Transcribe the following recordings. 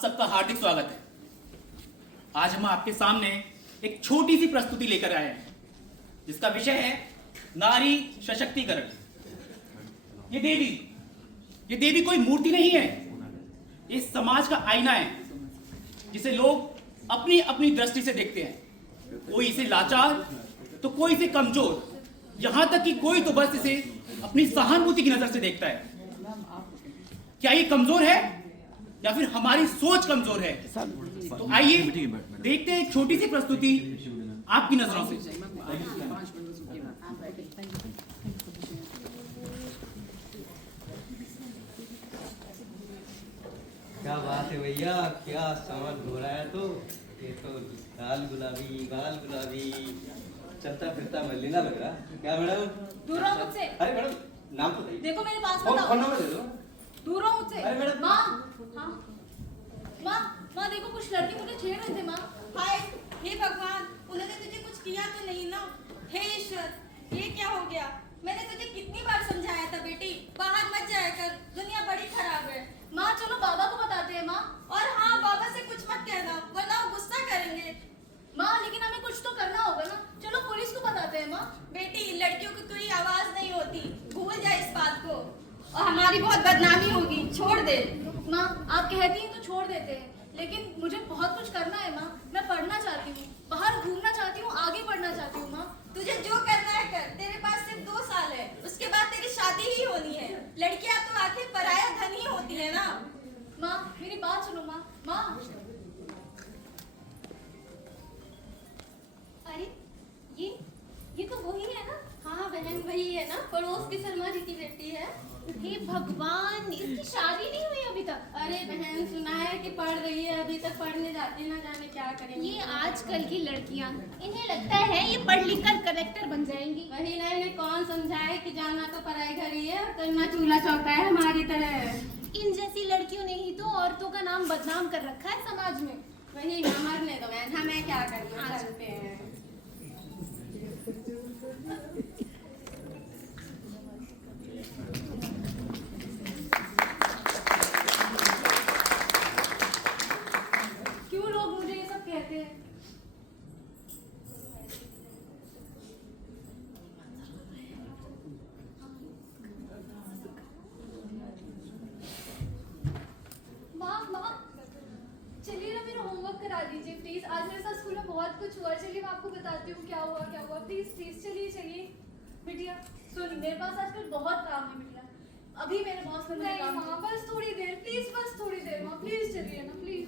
सबका हार्दिक स्वागत है। आज हम आपके सामने एक छोटी सी प्रस्तुति लेकर आए हैं जिसका विषय है नारी सशक्तिकरण। ये देवी कोई मूर्ति नहीं है, ये समाज का आईना है जिसे लोग अपनी अपनी दृष्टि से देखते हैं। कोई इसे लाचार तो कोई इसे कमजोर, यहां तक कि कोई तो बस इसे अपनी सहानुभूति की नजर से देखता है। क्या ये कमजोर है या फिर हमारी सोच कमजोर है? तो आइए देखते हैं एक छोटी सी प्रस्तुति आपकी नजरों से। क्या बात है भैया, क्या सामान हो रहा है। तो ये तो गाल गुलाबी चलता फिरता मलिना लग रहा। क्या मैडम? दूर रहो मुझसे। अरे मैडम नाम तो बताइए। देखो मेरे पास फोन नंबर दे दो। दूर रहो मुझसे। अरे मैडम। माँ देखो कुछ लड़के मुझे छेड़ रहे थे। माँ हाय हे भगवान, उन्होंने तुझे कुछ किया तो नहीं ना? हे ईश्वर, ये क्या हो गया? मैंने तुझे कितनी बार समझाया था बेटी, बाहर मत जाया कर, दुनिया बड़ी खराब है। माँ चलो बाबा को बताते हैं। माँ और हाँ, बाबा से कुछ मत कहना वरना वो गुस्सा करेंगे। माँ लेकिन हमें कुछ तो करना होगा ना, चलो पुलिस को बताते हैं। माँ बेटी लड़कियों की कोई आवाज नहीं होती, भूल जाए इस बात को और हमारी बहुत बदनामी होगी, छोड़ दे। माँ आप कहती हैं तो छोड़ देते हैं, लेकिन मुझे बहुत कुछ करना है। माँ मैं पढ़ना चाहती हूँ, बाहर घूमना चाहती हूँ, आगे बढ़ना चाहती हूँ। माँ तुझे जो करना है कर, तेरे पास सिर्फ 2 साल है, उसके बाद तेरी शादी ही होनी है। लड़कियां तो आखिर पराया धन ही होती है ना। माँ मेरी बात सुनो। माँ अरे ये तो वही है ना? हाँ बहन वही है ना, पड़ोस की शर्मा जी की बेटी है। हे भगवान, इसकी शादी नहीं हुई अभी तक? अरे बहन सुना है कि पढ़ रही है, अभी तक पढ़ने जाती है, ना जाने क्या करेंगी। ये आजकल की लड़कियां, इन्हें लगता है ये पढ़ लिख कर कलेक्टर बन जाएंगी। वही ना, इन्हें कौन समझाए कि जाना तो पढ़ाई घर ही है, करना चूल्हा चौका है हमारी तरह। इन जैसी लड़कियों ने ही तो औरतों का नाम बदनाम कर रखा है समाज में। वही ना, मरने दो बहन, हमें क्या करना, चलते हैं। क्यों लोग मुझे ये सब कहते हैं? माँ चलिए ना मेरा होमवर्क करा दीजिए प्लीज। आज मेरे साथ स्कूल में बहुत कुछ हुआ। चलिए मैं आपको बताती हूँ क्या हुआ। प्लीज चलिए। बिटिया सुन, मेरे पास आजकल बहुत काम है बिटिया। अभी मेरे बॉस ने मुझे नहीं काम माँ, बस थोड़ी देर प्लीज, बस थोड़ी देर माँ, प्लीज चलिए ना, प्लीज।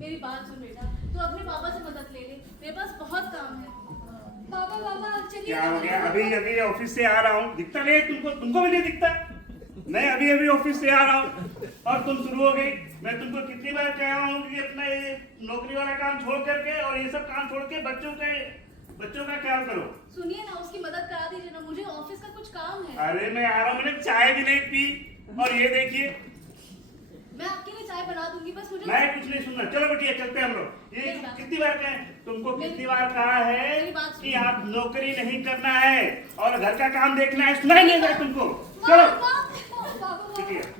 मेरी बात सुन बेटा, तू अपने पापा से मदद ले ले, मेरे पास बहुत काम है। पापा चलिए। क्या हो गया? अभी ऑफिस से आ रहा हूँ, दिखता नहीं तुमको भी नहीं दिखता? मैं अभी ऑफिस से आ रहा हूँ और तुम शुरू हो गई। मैं तुमको कितनी बार कह रहा हूँ कि अपना ये नौकरी वाला काम छोड़ करके और ये सब काम छोड़ के बच्चों का ख्याल करो। सुनिए ना, उसकी मदद करा दीजिए ना, मुझे ऑफिस का कुछ काम है। अरे मैं आ रहा हूँ, मैंने चाय भी नहीं पी और ये देखिए। मैं आपके लिए चाय बना दूंगी, बस मुझे मैं कुछ नहीं सुनना। चलो बेटिया चलते हैं हम लोग। ये मेरी बात- कितनी बार कहें तुमको, कितनी बार कहा है मेरी बात सुनो। कि आप नौकरी नहीं करना है और घर का काम देखना है? सुनाई नहीं देगा तुमको? चलो पापा ठीक है।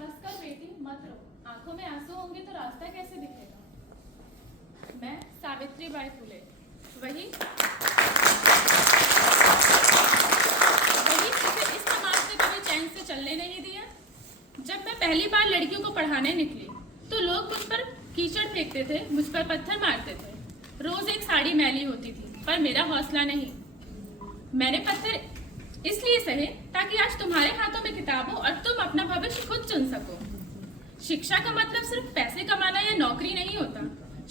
बस कर बेटी, मत रो। आंखों में आंसू होंगे तो रास्ता कैसे दिखेगा। मैं सावित्रीबाई फुले, वही जिसे इस समाज ने कभी चैन से चलने नहीं दिया। जब मैं पहली बार लड़कियों को पढ़ाने निकली तो लोग मुझ पर कीचड़ फेंकते थे, मुझ पर पत्थर मारते थे। रोज एक साड़ी मैली होती थी, पर मेरा हौसला नहीं। मैंने पत्थर इसलिए सहे ताकि आज तुम्हारे हाथों में किताब हो और तुम अपना भविष्य खुद चुन सको। शिक्षा का मतलब सिर्फ पैसे कमाना या नौकरी नहीं होता।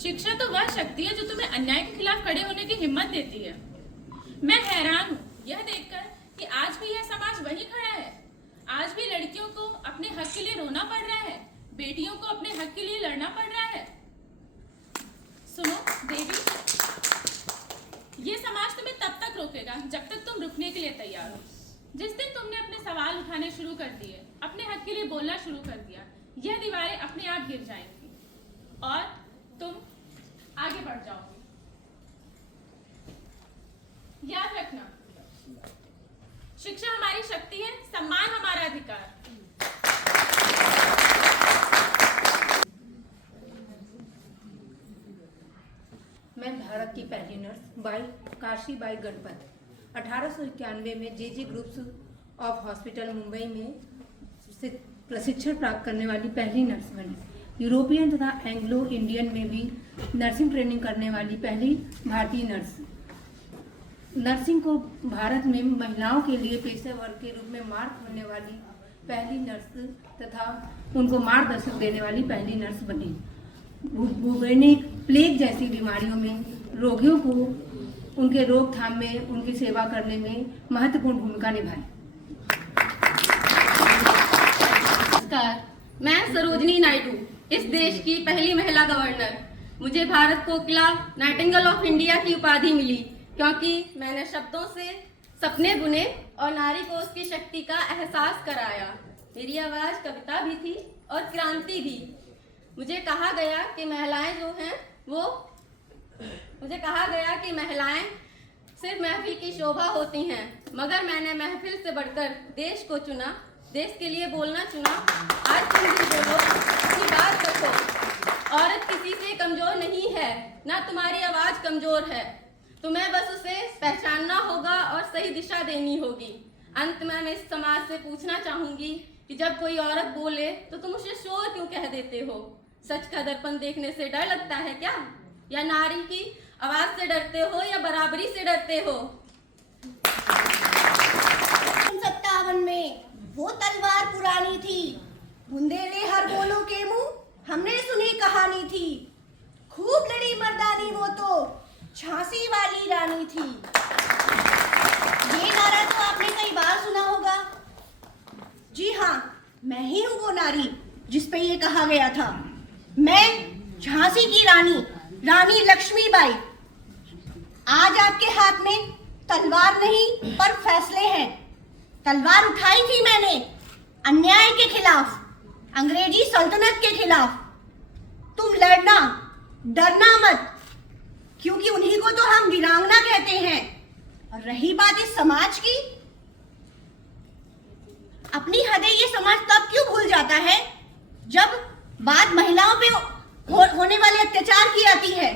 शिक्षा तो वह शक्ति है जो तुम्हें अन्याय के खिलाफ खड़े होने की हिम्मत देती है। मैं हैरान हूँ यह देखकर कि आज भी यह समाज वही खड़ा है। आज भी लड़कियों को अपने हक के लिए रोना पड़ रहा है, बेटियों को अपने हक के लिए लड़ना पड़ रहा है। सुनो देवी, रोकेगा जब तक तुम रुकने के लिए तैयार हो। जिस दिन तुमने अपने सवाल उठाने शुरू कर दिए, अपने हक के लिए बोलना शुरू कर दिया, यह दीवारें अपने आप गिर जाएंगी और तुम आगे बढ़ जाओगे। याद रखना, शिक्षा हमारी शक्ति है, सम्मान हमारा अधिकार। मैं भारत की पहली नर्स बाई काशीबाई गणपत 1891 में जे ग्रुप्स ऑफ हॉस्पिटल मुंबई में प्रशिक्षण प्राप्त करने वाली पहली नर्स बनी। यूरोपियन तथा एंग्लो इंडियन में भी नर्सिंग ट्रेनिंग करने वाली पहली भारतीय नर्स। नर्सिंग को भारत में महिलाओं के लिए पेशेवर के रूप में मार्ग होने वाली पहली नर्स तथा उनको मार्गदर्शन देने वाली पहली नर्स बनी। बुबेनिक प्लेग जैसी बीमारियों में रोगियों को उनके रोकथाम में, उनकी सेवा करने में महत्वपूर्ण भूमिका निभाई। नमस्कार, मैं सरोजनी नायडू, इस देश की पहली महिला गवर्नर। मुझे भारत कोकिला नाइटिंगेल ऑफ इंडिया की उपाधि मिली क्योंकि मैंने शब्दों से सपने बुने और नारी को उसकी शक्ति का एहसास कराया। मेरी आवाज कविता भी थी और क्रांति भी। मुझे कहा गया कि महिलाएं सिर्फ महफिल की शोभा होती हैं, मगर मैंने महफिल से बढ़कर देश को चुना, देश के लिए बोलना चुना। आज तुम भी बोलो, अपनी बात रखो। औरत किसी से कमजोर नहीं है, ना तुम्हारी आवाज कमजोर है। तुम्हें बस उसे पहचानना होगा और सही दिशा देनी होगी। अंत में मैं इस समाज से पूछना चाहूंगी कि जब कोई औरत बोले तो तुम उसे शोर क्यों कह देते हो? सच का दर्पण देखने से डर लगता है क्या? या नारी की आवाज से डरते हो या बराबरी से डरते हो? 57 में वो तलवार पुरानी थी, बुंदेले हर बोलों के मुंह हमने सुनी कहानी थी। खूब लड़ी मर्दानी वो तो झांसी वाली रानी थी। ये नारा तो आपने कई बार सुना होगा। जी हाँ, मैं ही हूँ वो नारी जिस पे ये कहा गया था। मैं झांसी की रानी, रानी लक्ष्मीबाई। आज आपके हाथ में तलवार नहीं पर फैसले हैं। तलवार उठाई थी मैंने अन्याय के खिलाफ, अंग्रेजी सल्तनत के खिलाफ। तुम लड़ना, डरना मत, क्योंकि उन्हीं को तो हम वीरांगना कहते हैं। और रही बात इस समाज की, अपनी हदें ये समाज तब क्यों भूल जाता है जब बात महिलाओं पे होने वाले अत्याचार की आती है।